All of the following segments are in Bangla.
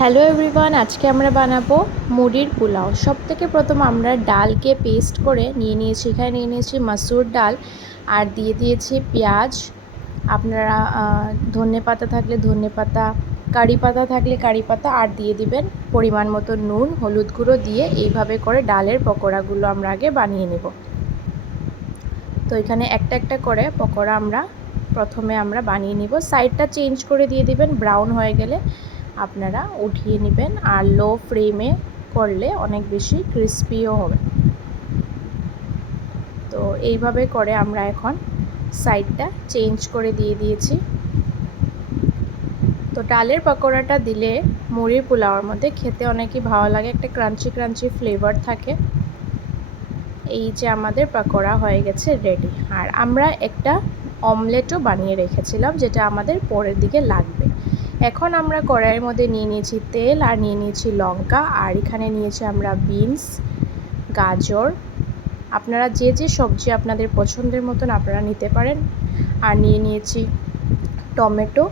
হ্যালো এভরিওয়ান, আজকে আমরা বানাবো মুড়ির পোলাও। সবথেকে প্রথম আমরা ডালকে পেস্ট করে নিয়েছি। এখানে নিয়ে নিয়েছি মসুর ডাল আর দিয়ে দিয়েছি পেঁয়াজ। আপনারা ধনেপাতা থাকলে ধনেপাতা, কারি পাতা থাকলে কারি পাতা আর দিয়ে দিবেন পরিমাণ মতো নুন, হলুদ গুঁড়ো দিয়ে এইভাবে করে ডালের পকোড়াগুলো আমরা আগে বানিয়ে নেব। তো এখানে একটা একটা করে পকোড়া প্রথমে আমরা বানিয়ে নিব। সাইডটা চেঞ্জ করে দিয়ে দিবেন, ব্রাউন হয়ে গেলে আপনারা উঠিয়ে নেবেন। আর লো ফ্লেমে করলে অনেক বেশি ক্রিস্পিও হবে। তো এইভাবে করে আমরা এখন সাইডটা চেঞ্জ করে দিয়ে দিয়েছি। তো ডালের পকোড়াটা দিলে মুড়ির পোলাওর মধ্যে খেতে অনেকই ভালো লাগে, একটা ক্রাঞ্চি ক্রাঞ্চি ফ্লেভার থাকে। এই যে আমাদের পকোড়া হয়ে গেছে রেডি। আর আমরা একটা অমলেটও বানিয়ে রেখেছিলাম, যেটা আমাদের পরের দিকে লাগবে। এখন আমরা কড়াইয়ের মধ্যে নিয়ে নিয়েছি তেল আর নিয়ে নিয়েছি লঙ্কা, আর এখানে নিয়েছি আমরা বিনস, গাজর। আপনারা যে যে সবজি আপনাদের পছন্দের মতন আপনারা নিতে পারেন। আর নিয়ে নিয়েছি টমেটো,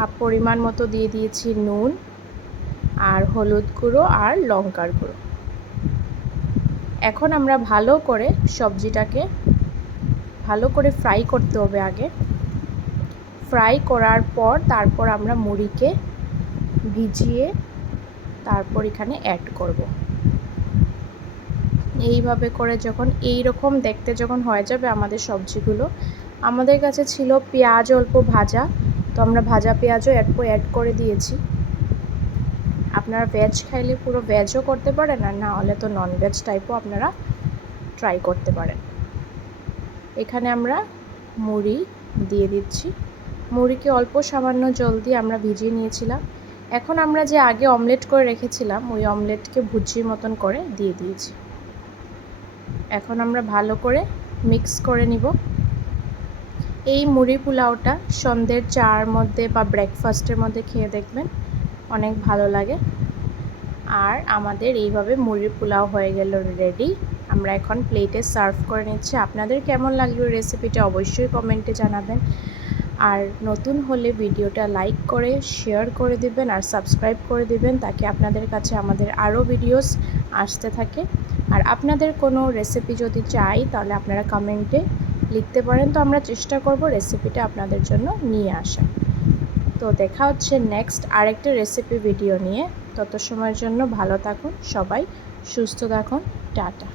আর পরিমাণ মতো দিয়ে দিয়েছি নুন আর হলুদ গুঁড়ো আর লঙ্কার গুঁড়ো। এখন আমরা ভালো করে সবজিটাকে ভালো করে ফ্রাই করতে হবে আগে। ফ্রাই করার পর তারপর আমরা মুড়িকে ভিজিয়ে তারপর এখানে অ্যাড করব। এইভাবে করে যখন এই রকম দেখতে যখন হয়ে যাবে আমাদের সবজিগুলো, আমাদের কাছে ছিল পেঁয়াজ অল্প ভাজা, তো আমরা ভাজা পেঁয়াজও অ্যাড করে দিয়েছি। আপনারা ভেজ খাইলে পুরো ভেজও করতে পারেন, আর না হলে তো নন ভেজ টাইপও আপনারা ট্রাই করতে পারেন। এখানে আমরা মুড়ি দিয়ে দিচ্ছি। মুড়িকে অল্প সামান্য জল দিয়ে আমরা ভিজিয়ে নিয়েছিলাম। এখন আমরা যে আগে অমলেট করে রেখেছিলাম ওই অমলেটকে ভুজির মতন করে দিয়ে দিয়েছি। এখন আমরা ভালো করে মিক্স করে নিব। এই মুড়ি পোলাওটা সন্ধ্যের চার মধ্যে বা ব্রেকফাস্টের মধ্যে খেয়ে দেখবেন, অনেক ভালো লাগে। আর আমাদের এইভাবে মুড়ির পোলাও হয়ে গেল রেডি। আমরা এখন প্লেটে সার্ভ করে নিচ্ছি। আপনাদের কেমন লাগলো রেসিপিটা অবশ্যই কমেন্টে জানাবেন। আর নতুন হলে ভিডিওটা লাইক করে শেয়ার করে দিবেন আর সাবস্ক্রাইব করে দিবেন, তাকে আপনাদের কাছে আমাদের আরও ভিডিওস আসতে থাকে। আর আপনাদের কোনো রেসিপি যদি চাই তাহলে আপনারা কমেন্টে লিখতে পারেন, তো আমরা চেষ্টা করব রেসিপিটা আপনাদের জন্য নিয়ে আসা। তো দেখা হচ্ছে নেক্সট আরেকটা রেসিপি ভিডিও নিয়ে। তত সময়ের জন্য ভালো থাকুন সবাই, সুস্থ থাকুন, টাটা।